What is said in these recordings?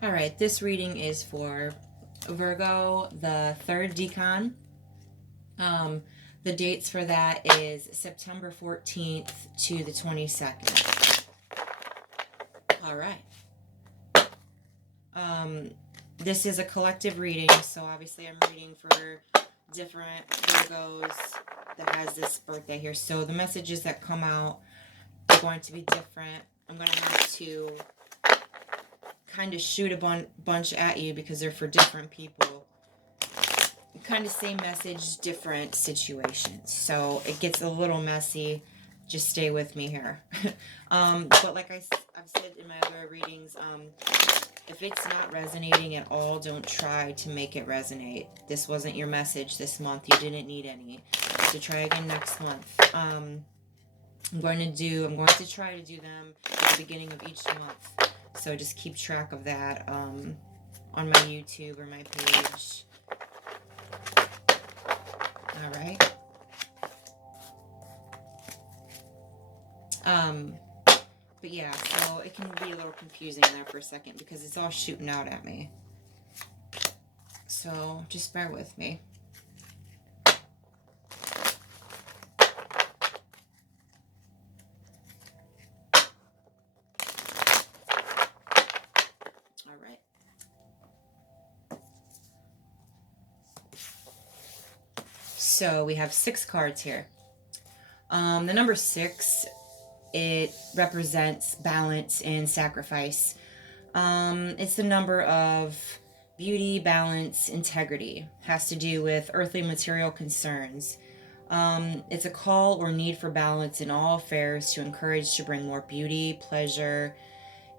All right, this reading is for Virgo, the third Decan. Um, the dates for that is September 14th to the 22nd. All right. Um, this is a collective reading, so obviously I'm reading for different Virgos that has this birthday here. So the messages that come out are going to be different. I'm going to have to kind of shoot a bunch at you because they're for different people. Kind of same message, different situations. So it gets a little messy. Just stay with me here. But like I've said in my other readings, if it's not resonating at all, don't try to make it resonate. This wasn't your message this month. You didn't need any. So try again next month. I'm going to try to do them at the beginning of each month. So just keep track of that on my YouTube or my page. All right. But yeah, so it can be a little confusing there for a second because it's all shooting out at me. So just bear with me. All right. So we have 6 cards here. The number 6, it represents balance and sacrifice. It's the number of beauty, balance, integrity. Has to do with earthly material concerns. It's a call or need for balance in all affairs to encourage to bring more beauty, pleasure,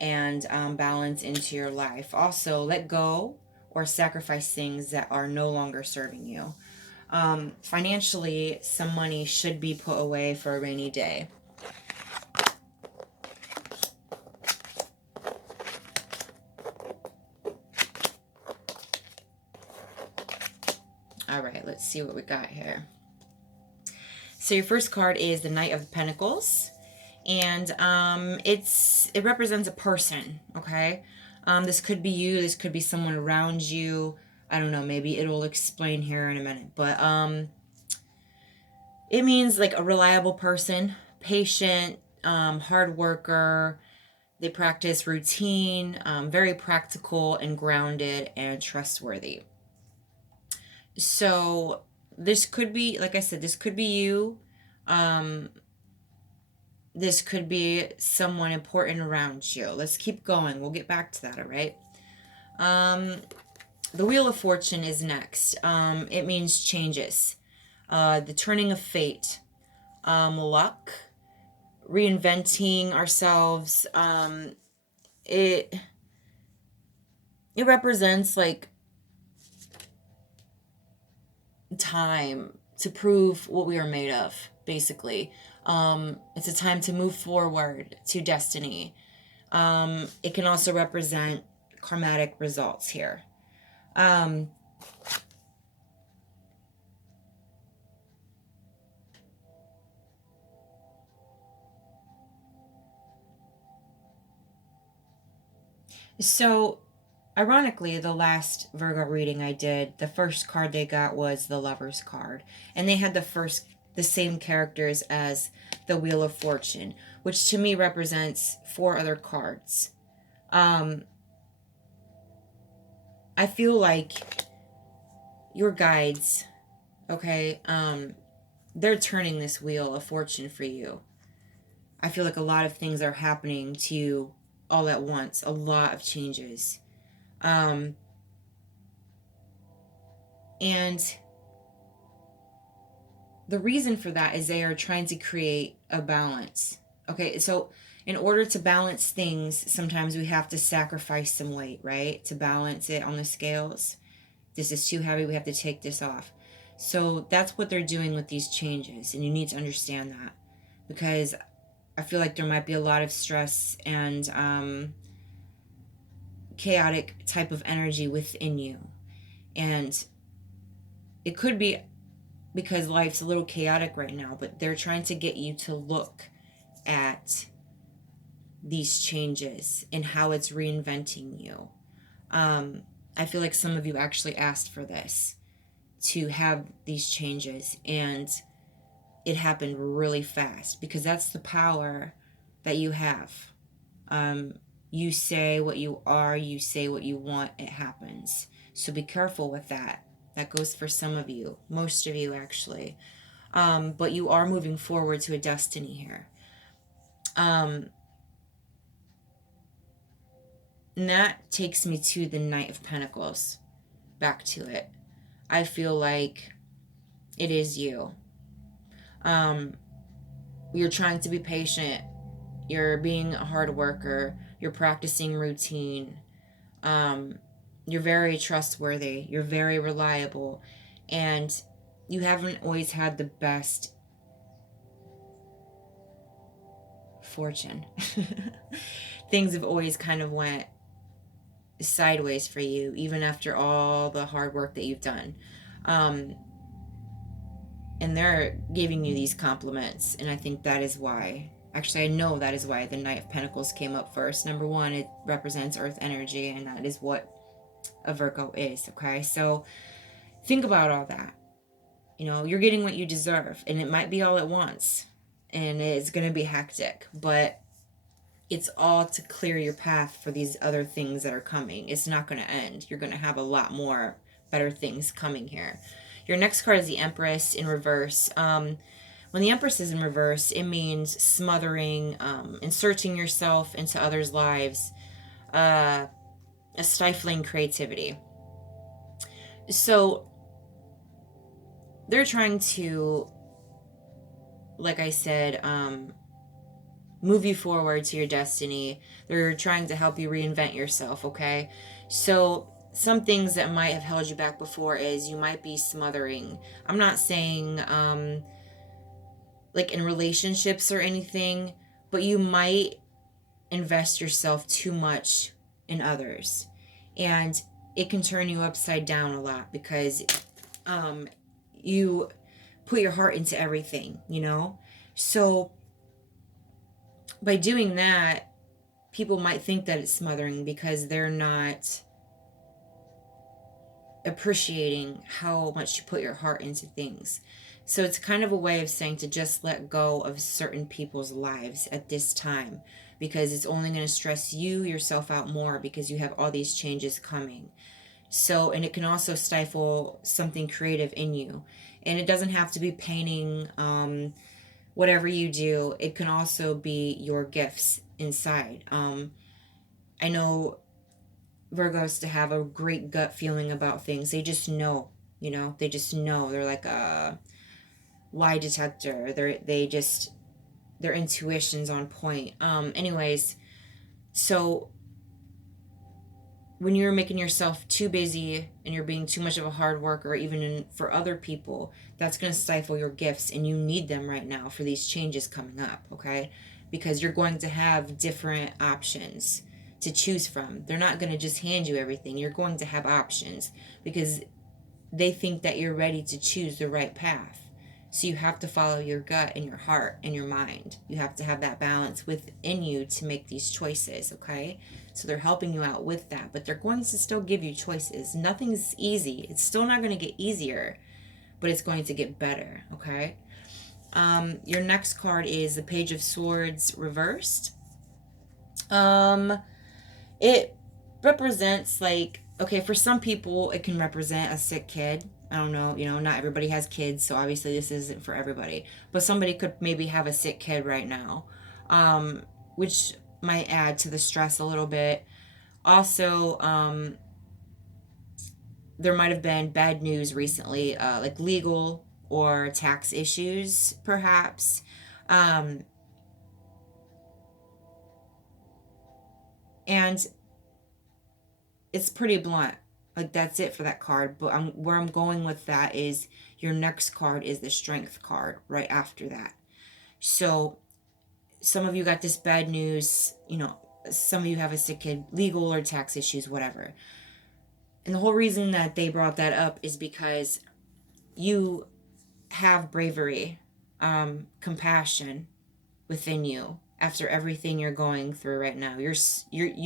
and balance into your life. Also, let go or sacrifice things that are no longer serving you. Financially, some money should be put away for a rainy day. All right, let's see what we got here. So your first card is the Knight of Pentacles, and it represents a person. Okay, this could be you. This could be someone around you. I don't know. Maybe it'll explain here in a minute, but it means like a reliable person, patient, hard worker. They practice routine, very practical and grounded and trustworthy. So this could be, like I said, this could be you. This could be someone important around you. Let's keep going. We'll get back to that, all right? The Wheel of Fortune is next. It means changes. The turning of fate. Luck. Reinventing ourselves. It represents like time to prove what we are made of, basically. It's a time to move forward to destiny. It can also represent karmatic results here. So, ironically, the last Virgo reading I did, the first card they got was the Lover's card. And they had the same characters as the Wheel of Fortune, which to me represents 4 other cards. I feel like your guides, okay, they're turning this Wheel of Fortune for you. I feel like a lot of things are happening to you all at once, a lot of changes. And the reason for that is they are trying to create a balance. Okay, so in order to balance things, sometimes we have to sacrifice some weight, right? To balance it on the scales. This is too heavy, we have to take this off. So that's what they're doing with these changes, and you need to understand that. Because I feel like there might be a lot of stress and chaotic type of energy within you. And it could be because life's a little chaotic right now, but they're trying to get you to look at these changes and how it's reinventing you. I feel like some of you actually asked for this, to have these changes, and it happened really fast, because that's the power that you have. You say what you are, you say what you want, it happens. So be careful with that. That goes for some of you, most of you actually. But you are moving forward to a destiny here. And that takes me to the Knight of Pentacles. Back to it. I feel like it is you. You're trying to be patient. You're being a hard worker. You're practicing routine. You're very trustworthy. You're very reliable. And you haven't always had the best fortune. Things have always kind of went sideways for you, even after all the hard work that you've done. And they're giving you these compliments, and I think that is why. Actually, I know that is why the Knight of Pentacles came up first. Number one, it represents earth energy, and that is what a Virgo is, okay? So think about all that. You know, you're getting what you deserve, and it might be all at once, and it's going to be hectic, but it's all to clear your path for these other things that are coming. It's not going to end. You're going to have a lot more better things coming here. Your next card is the Empress in reverse. When the Empress is in reverse, it means smothering, inserting yourself into others' lives, a stifling creativity. So they're trying to, like I said, move you forward to your destiny. They're trying to help you reinvent yourself, okay? So some things that might have held you back before is you might be smothering. I'm not saying like in relationships or anything, but you might invest yourself too much in others. And it can turn you upside down a lot, because you put your heart into everything, you know? So by doing that, people might think that it's smothering because they're not appreciating how much you put your heart into things. So it's kind of a way of saying to just let go of certain people's lives at this time, because it's only going to stress you yourself out more, because you have all these changes coming. So, and it can also stifle something creative in you. And it doesn't have to be painting, whatever you do. It can also be your gifts inside. I know Virgos to have a great gut feeling about things. They just know, you know, they just know. They're like a lie detector. Their intuition's on point. Anyways, so when you're making yourself too busy and you're being too much of a hard worker, even for other people, that's going to stifle your gifts, and you need them right now for these changes coming up, okay? Because you're going to have different options to choose from. They're not going to just hand you everything. You're going to have options, because they think that you're ready to choose the right path. So you have to follow your gut and your heart and your mind. You have to have that balance within you to make these choices, okay? So they're helping you out with that, but they're going to still give you choices. Nothing's easy. It's still not going to get easier, but it's going to get better, okay? Your next card is the Page of Swords reversed. It represents, like, okay, for some people it can represent a sick kid. I don't know, you know, not everybody has kids, so obviously this isn't for everybody. But somebody could maybe have a sick kid right now, which might add to the stress a little bit. Also, there might have been bad news recently, like legal or tax issues, perhaps. And it's pretty blunt. Like, that's it for that card. But where I'm going with that is your next card is the Strength card right after that. So some of you got this bad news, you know, some of you have a sick kid, legal or tax issues, whatever. And the whole reason that they brought that up is because you have bravery, compassion within you after everything you're going through right now. You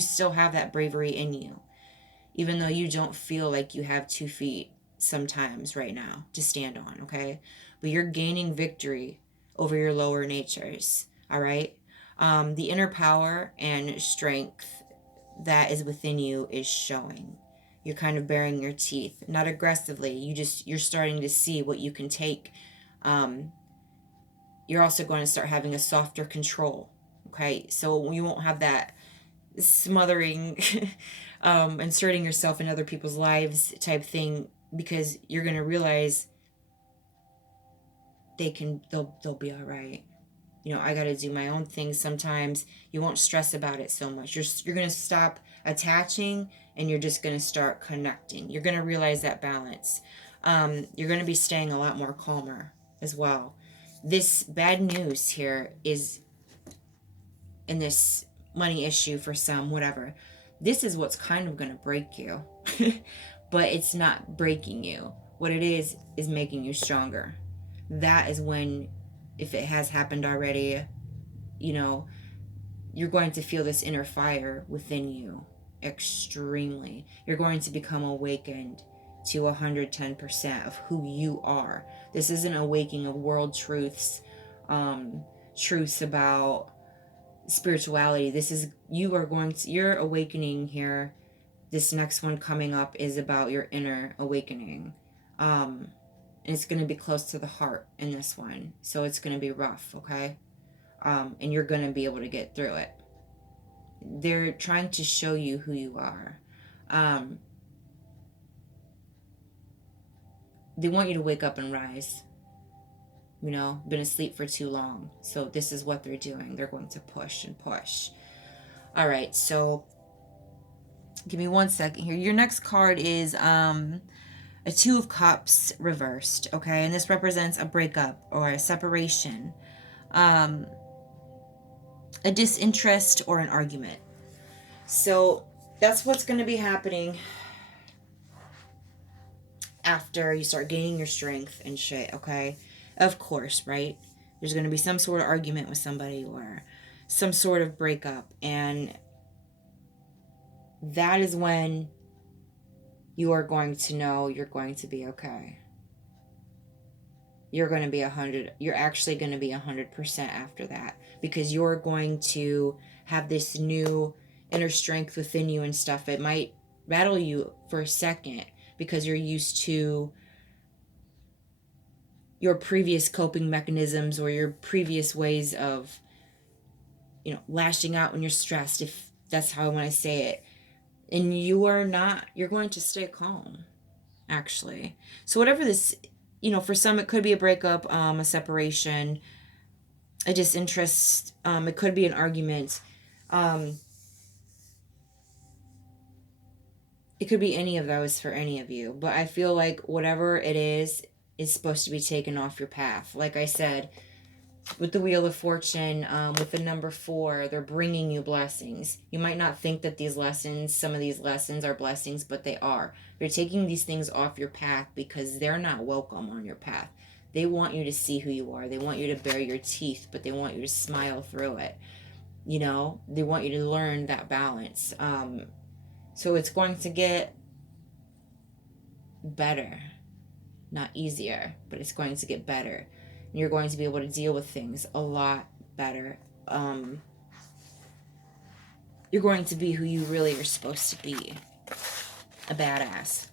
still have that bravery in you. even though you don't feel like you have 2 feet sometimes right now to stand on, okay? But you're gaining victory over your lower natures, all right? The inner power and strength that is within you is showing. You're kind of baring your teeth, not aggressively. You're starting to see what you can take. You're also going to start having a softer control, okay? So you won't have that smothering, inserting yourself in other people's lives type thing, because you're going to realize they'll be all right. You know, I got to do my own thing sometimes. You won't stress about it so much. You're going to stop attaching, and you're just going to start connecting. You're going to realize that balance. You're going to be staying a lot more calmer as well. This bad news here is in this money issue for some, whatever. This is what's kind of going to break you. But it's not breaking you. What it is making you stronger. That is when, if it has happened already, you know, you're going to feel this inner fire within you extremely. You're going to become awakened to 110% of who you are. This is an awakening of world truths, truths about spirituality. This is, you're awakening here. This next one coming up is about your inner awakening. And it's going to be close to the heart in this one. So it's going to be rough, okay? And you're going to be able to get through it. They're trying to show you who you are. They want you to wake up and rise. You know, been asleep for too long. So this is what they're doing. They're going to push and push. All right, so give me 1 second here. Your next card is a 2 of Cups reversed, okay? And this represents a breakup or a separation, a disinterest or an argument. So that's what's going to be happening after you start gaining your strength and shit, okay? Of course, right? There's going to be some sort of argument with somebody or some sort of breakup, and that is when you are going to know you're going to be okay. You're going to be 100. You're actually going to be 100% after that, because you're going to have this new inner strength within you and stuff. It might rattle you for a second because you're used to your previous coping mechanisms or your previous ways of, you know, lashing out when you're stressed, if that's how I want to say it. And you're going to stay calm, actually. So whatever this, you know, for some it could be a breakup, a separation, a disinterest, it could be an argument. It could be any of those for any of you. But I feel like whatever it is supposed to be taken off your path. Like I said, with the Wheel of Fortune, with the number 4, they're bringing you blessings. You might not think that some of these lessons are blessings, but they are. They're taking these things off your path because they're not welcome on your path. They want you to see who you are. They want you to bare your teeth, but they want you to smile through it. You know, they want you to learn that balance. So it's going to get better. Not easier, but it's going to get better. And you're going to be able to deal with things a lot better. You're going to be who you really are supposed to be. A badass.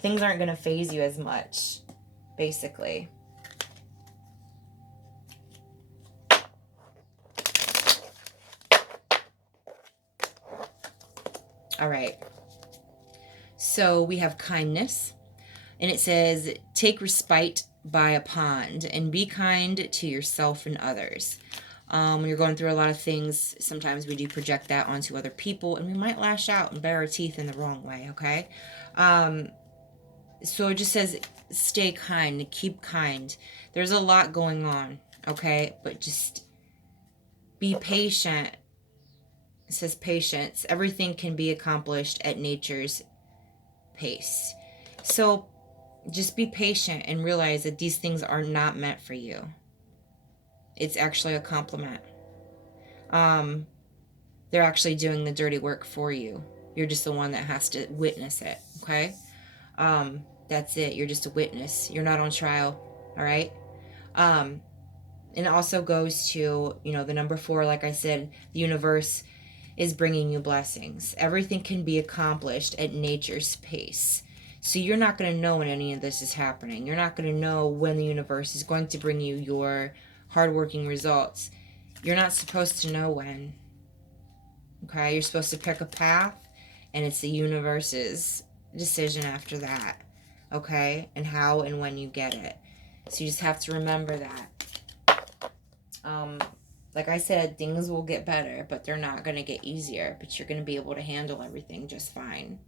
Things aren't going to faze you as much, basically. All right. So we have kindness. And it says, take respite by a pond and be kind to yourself and others. When you're going through a lot of things, sometimes we do project that onto other people, and we might lash out and bare our teeth in the wrong way, okay? So it just says, stay kind, keep kind. There's a lot going on, okay? But just be patient. It says patience. Everything can be accomplished at nature's pace. So just be patient and realize that these things are not meant for you. It's actually a compliment. They're actually doing the dirty work for you. You're just the one that has to witness it, okay? That's it. You're just a witness. You're not on trial, all right? And it also goes to, you know, the number 4, like I said, the universe is bringing you blessings. Everything can be accomplished at nature's pace. So you're not going to know when any of this is happening. You're not going to know when the universe is going to bring you your hardworking results. You're not supposed to know when. Okay? You're supposed to pick a path, and it's the universe's decision after that. Okay? And how and when you get it. So you just have to remember that. Like I said, things will get better, but they're not going to get easier. But you're going to be able to handle everything just fine.